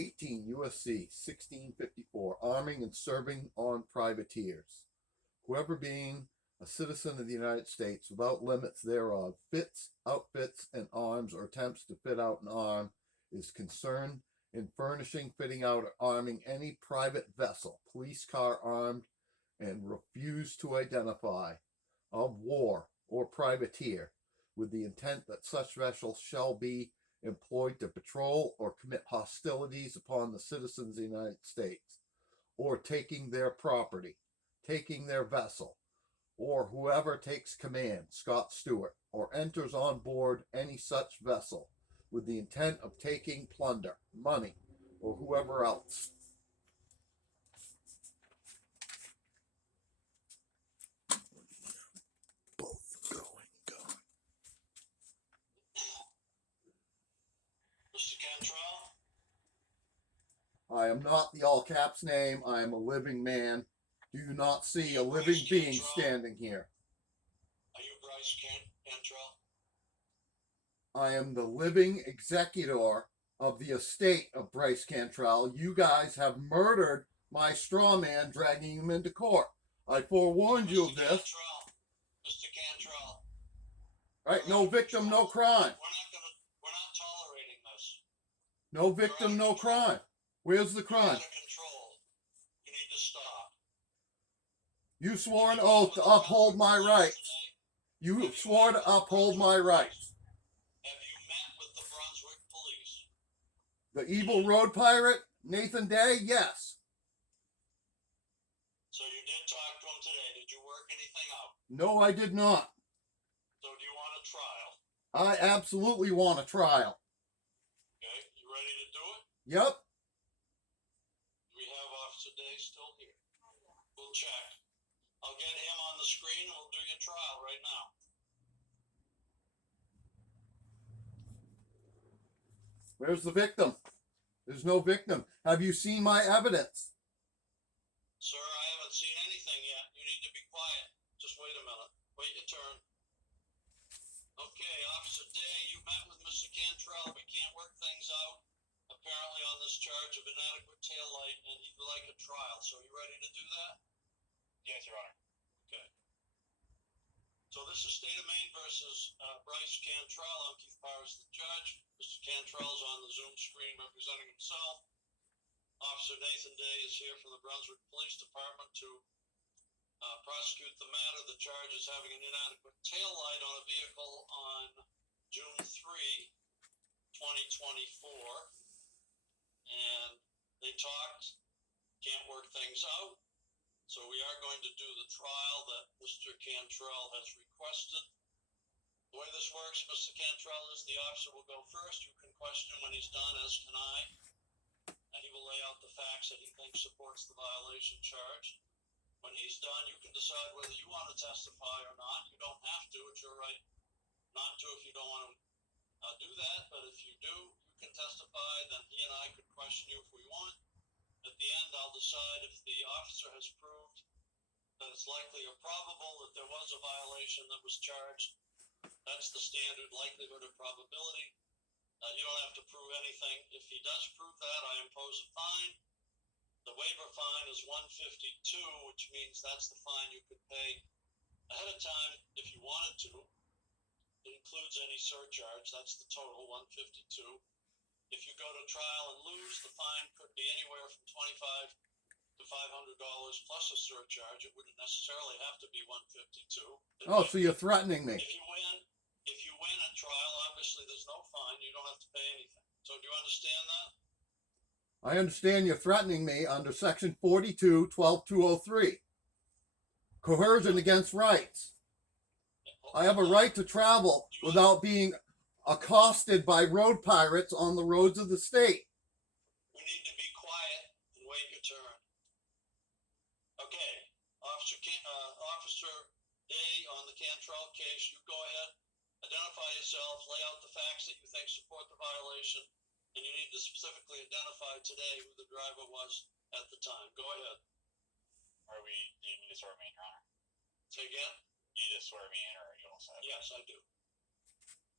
18 U.S.C. 1654, arming and serving on privateers. Whoever being a citizen of the United States without limits thereof fits, outfits, and arms or attempts to fit out and arm is concerned in furnishing, fitting out, or arming any private vessel, police car armed, and refuse to identify, of war or privateer, with the intent that such vessel shall be employed to patrol or commit hostilities upon the citizens of the United States, or taking their property, taking their vessel, or whoever takes command, Scott Stewart, or enters on board any such vessel with the intent of taking plunder, money, or whoever else. Both going. Mr. Cantrell? I am not the all caps name. I am a living man. Do you not see a living being standing here? Are you Bryce Cantrell? I am the living executor of the estate of Bryce Cantrell. You guys have murdered my straw man, dragging him into court. I forewarned you of this. Mr. Cantrell. Right, no victim, no crime. We're not tolerating this. No victim, no crime. Where's the crime? You're out of control. You need to stop. You swore an oath to uphold my rights. You swore to uphold my rights. Have you met with the Brunswick police? The evil road pirate, Nathan Day? Yes. So you did talk to him today. Did you work anything out? No, I did not. So do you want a trial? I absolutely want a trial. Okay, you ready to do it? Yep. We have Officer Day still here. We'll check. I'll get him on the screen and we'll do your trial right now. Where's the victim? There's no victim. Have you seen my evidence? Sir, I haven't seen anything yet. You need to be quiet. Just wait a minute. Wait your turn. Okay, Officer Day, you met with Mr. Cantrell. We can't work things out, apparently on this charge of inadequate taillight, and he'd like a trial. So are you ready to do that? Yes, Your Honor. Okay. So this is State of Maine versus Bryce Cantrell. I'm Keith Powers, the judge. Mr. Cantrell's on the Zoom screen representing himself. Officer Nathan Day is here from the Brunswick Police Department to prosecute the matter. The charge is having an inadequate taillight on a vehicle on June 3, 2024. And they talked, can't work things out. So we are going to do the trial that Mr. Cantrell has requested. The way this works, Mr. Cantrell, is the officer will go first. You can question when he's done, as can I. And he will lay out the facts that he thinks supports the violation charge. When he's done, you can decide whether you want to testify or not. You don't have to. It's your right not to if you don't want to do that. But if you do, you can testify. Then he and I could question you if we want. At the end, I'll decide if the officer has proved that it's likely or probable that there was a violation that was charged. That's the standard likelihood or probability. You don't have to prove anything. If he does prove that, I impose a fine. The waiver fine is $152, which means that's the fine you could pay ahead of time if you wanted to. It includes any surcharge. That's the total, $152. If you go to trial and lose, the fine could be anywhere from $25 to $500 plus a surcharge. It wouldn't necessarily have to be $152. Oh, so you're threatening me. If you win at trial, obviously there's no fine. You don't have to pay anything. So do you understand that? I understand you're threatening me under Section 42, 12203. Coercion against rights. I have a right to travel without being accosted by road pirates on the roads of the state. We need to be quiet and wait your turn. Okay, Officer Day on the Cantrell case, you go ahead, identify yourself, lay out the facts that you think support the violation, and you need to specifically identify today who the driver was at the time. Go ahead. Do you need to swear me in, Your Honor? Say again? You need to swear me in, or are you all set? Yes, I do.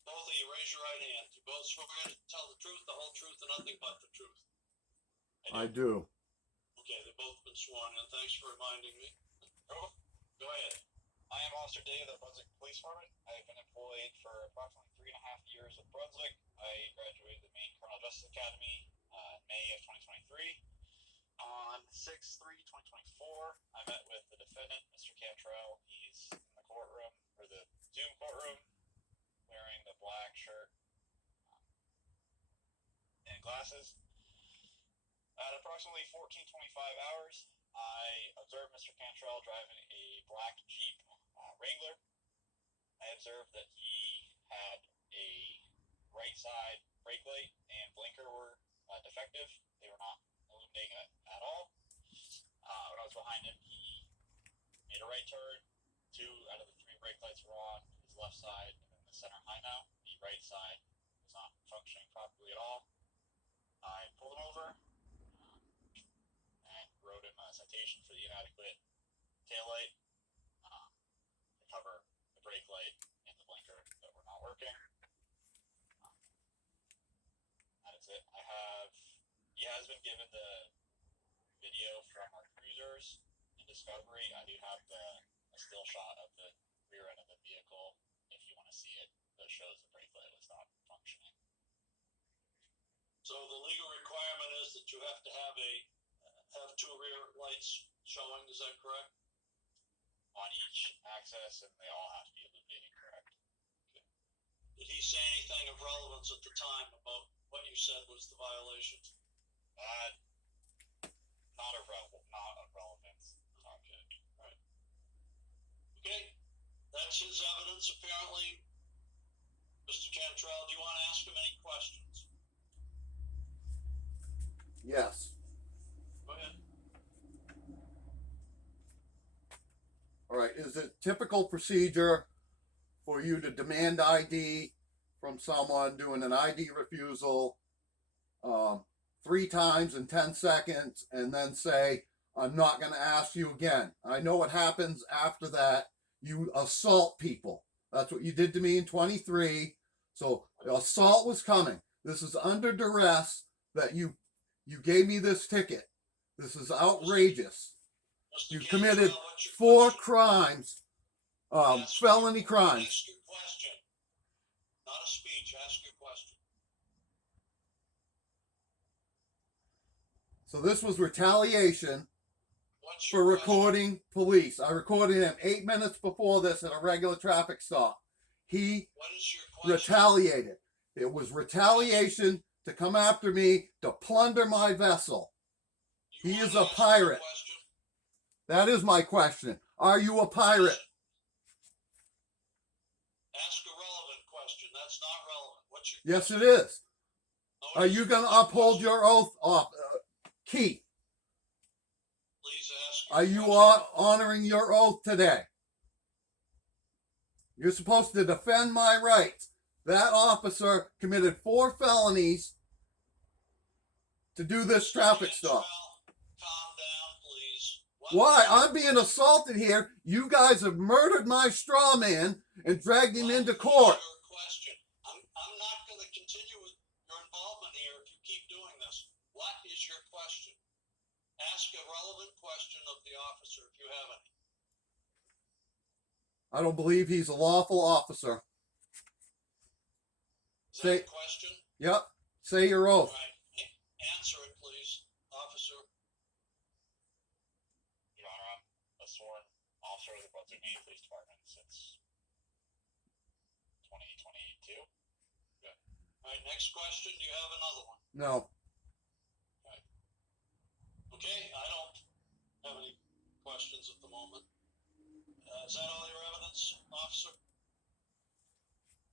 Both of you raise your right hand. You both swear to tell the truth, the whole truth, and nothing but the truth. I do. Okay, they've both been sworn in. Thanks for reminding me. Go ahead. I am Officer Dave of the Brunswick Police Department. I have been employed for approximately 3.5 years with Brunswick. I graduated the Maine Criminal Justice Academy in May of 2023. On 6/3/2024, I met with the defendant, Mr. Cantrell. He's in the courtroom, or the Zoom courtroom, wearing the black shirt and glasses. At approximately 14:25 hours, I observed Mr. Cantrell driving a black Jeep Wrangler. I observed that he had a right side brake light and blinker were defective. They were not illuminating at all. When I was behind him, he made a right turn. 2 out of the 3 brake lights were on his left side, and then the center high mount. The right side was not functioning properly at all. I pulled him over and wrote him a citation for the inadequate taillight to cover the brake light and the blinker that were not working. That is it. He has been given the video from our cruisers in Discovery. I do have a still shot of the rear end of the vehicle if you want to see it. That shows the brake light was not functioning. So the legal requirement is that you have to have have 2 rear lights showing. Is that correct? On each axis, and they all have to be illuminating, correct? Did he say anything of relevance at the time about what you said was the violation? Not of relevance. Okay, right. Okay, that's his evidence apparently. Mr. Cantrell, do you want to ask him any questions? Yes. Go ahead. All right. Is it typical procedure for you to demand ID from someone doing an ID refusal 3 times in 10 seconds and then say, I'm not going to ask you again? I know what happens after that. You assault people. That's what you did to me in 23. So assault was coming. This is under duress that you gave me this ticket. This is outrageous. Mr. You Cantrell, committed what's your 4 question? crimes, felony crimes. Ask your question. Not a speech. Ask your question. So this was retaliation What's for your question? recording police. I recorded him 8 minutes before this at a regular traffic stop. He What is your question? retaliated. It was retaliation to come after me, to plunder my vessel. You He want is to a ask pirate. a question? That is my question. Are you a pirate? Ask a relevant question. That's not relevant. What's your Yes, question? it is. No, Are it you isn't. going What's to uphold question? your oath, Keith? Please ask your Are you question. honoring your oath today? You're supposed to defend my rights. That officer committed 4 felonies to do this Mr. traffic stop. Cantrell, calm down, please. Why? I'm being assaulted here. You guys have murdered my straw man and dragged him into court. What is your question? I'm not going to continue with your involvement here if you keep doing this. What is your question? Ask a relevant question of the officer if you have any. I don't believe he's a lawful officer. Is that a question? Yep. Say your oath. Right. Answer it, please, officer. Your Honor, I'm a sworn officer of the Brunswick Maine Police Department since 2022. All right, next question. Do you have another one? No. Okay, I don't have any questions at the moment. Is that all your evidence, officer?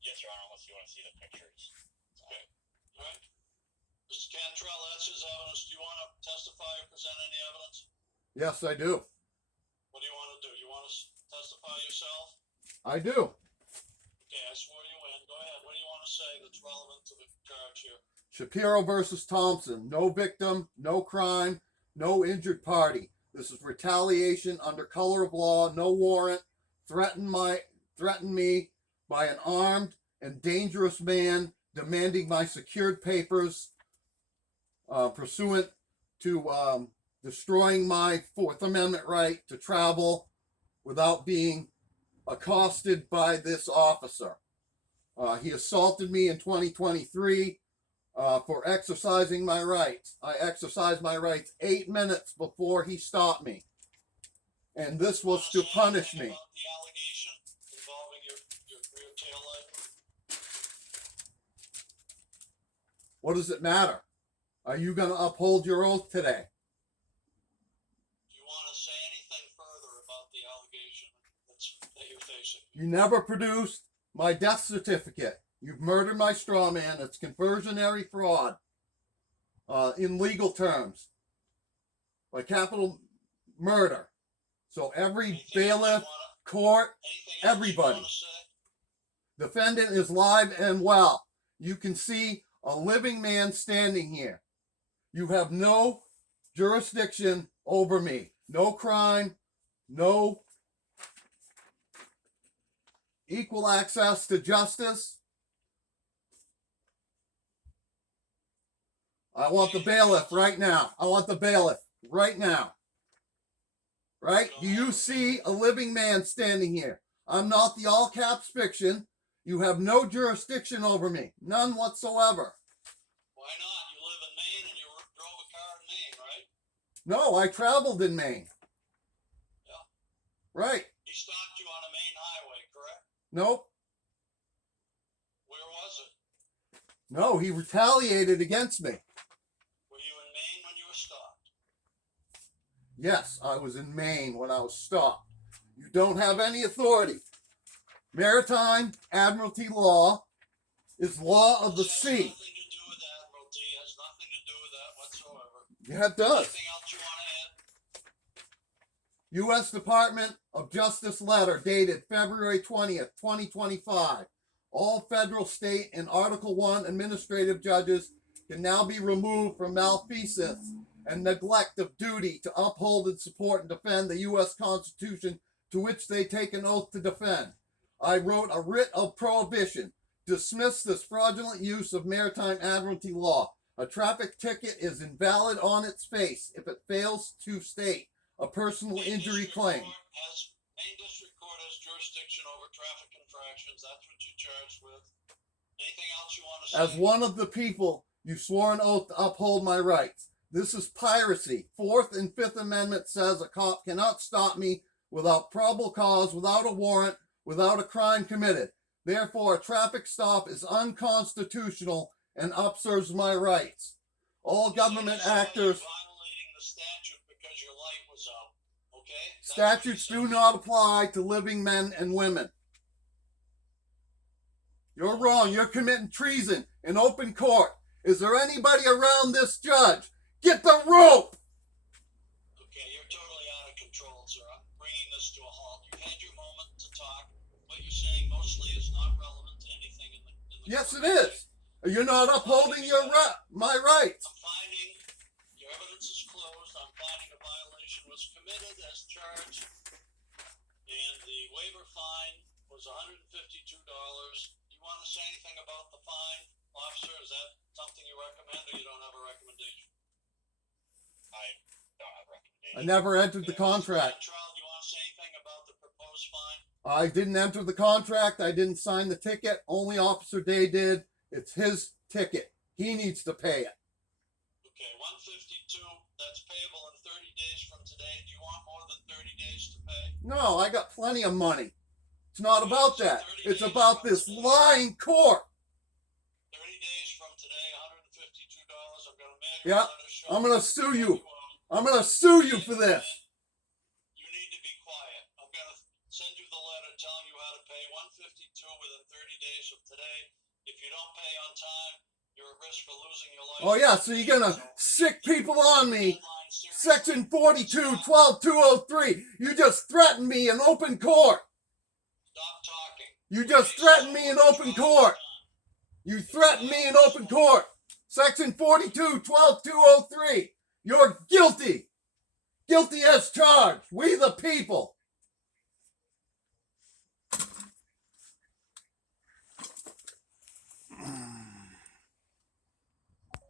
Yes, Your Honor, unless you want to see the pictures. Okay. All right. Mr. Cantrell, that's his evidence. Do you want to testify or present any evidence? Yes, I do. What do you want to do? You want to testify yourself? I do. Okay, I swore you in. Go ahead. What do you want to say that's relevant to the charge here? Shapiro versus Thompson. No victim, no crime, no injured party. This is retaliation under color of law, no warrant. Threaten me by an armed and dangerous man demanding my secured papers pursuant to destroying my Fourth Amendment right to travel without being accosted by this officer. He assaulted me in 2023 for exercising my rights. I exercised my rights 8 minutes before he stopped me. And this was to punish me. About the allegation involving your rear tail light? What does it matter? Are you going to uphold your oath today? Do you want to say anything further about the allegation that you're facing? You never produced my death certificate. You've murdered my straw man. It's conversionary fraud. In legal terms. By capital murder. So every Anything else bailiff, court, anything else everybody. You want to say? Defendant is live and well. You can see a living man standing here. You have no jurisdiction over me. No crime, no equal access to justice. I want the bailiff right now. I want the bailiff right now. Right? Do you see a living man standing here? I'm not the all caps fiction. You have no jurisdiction over me. None whatsoever. Why not? You live in Maine and you drove a car in Maine, right? No, I traveled in Maine. Yeah. Right. He stopped you on a main highway, correct? Nope. Where was it? No, he retaliated against me. Were you in Maine when you were stopped? Yes, I was in Maine when I was stopped. You don't have any authority. Maritime Admiralty law is law of the It has sea. nothing to do with Admiralty. It has nothing to do with that whatsoever. Yeah, it does. Anything else you want to add? U.S. Department of Justice letter dated February 20th, 2025. All federal, state, and Article 1 administrative judges can now be removed from malfeasance and neglect of duty to uphold and support and defend the U.S. Constitution to which they take an oath to defend. I wrote a writ of prohibition. Dismiss this fraudulent use of Maritime Admiralty law. A traffic ticket is invalid on its face if it fails to state a personal injury claim. Maine District Court has jurisdiction over traffic infractions. That's what you're charged with. Anything else you want to say? As one of the people, you swore an oath to uphold my rights. This is piracy. Fourth and Fifth Amendment says a cop cannot stop me without probable cause, without a warrant, without a crime committed. Therefore, a traffic stop is unconstitutional and upserves my rights. All government actors... Violating the statute because your light was out. Okay? Statutes do not apply to living men and women. You're wrong. You're committing treason in open court. Is there anybody around this judge? Get the rope! Okay, you're totally out of control, sir. I'm bringing this to a halt. You've had your moment to talk. What you're saying mostly is not relevant to anything in the Yes, it court. is. You're not upholding my rights. I'm finding your evidence is closed. I'm finding a violation was committed as charged, and the waiver fine was $152. Do you want to say anything about the fine, officer? Is that something you recommend, or you don't have a recommendation? I don't have a recommendation. I never entered the contract. Cantrell, do you want to say anything about the proposed fine? I didn't enter the contract. I didn't sign the ticket. Only Officer Day did. It's his ticket. He needs to pay it. Okay, $152. That's payable in 30 days from today. Do you want more than 30 days to pay? No, I got plenty of money. It's not about that. It's about this lying court. 30 days from today, $152. I'm going to mail Yeah, you a letter showing I'm gonna sue you. owe. I'm gonna sue you for this. You need to be quiet. I'm going to send you the letter telling you how to pay $152 within 30 days of today. If you don't pay on time, you're at risk for losing your life. Oh yeah, so you're gonna sick people on me. Section 42, 12203. You just threatened me in open court. Stop talking. You just threatened me in open court. You threatened me in open court. Section 42, 12203. You're guilty. Guilty as charged. We the people.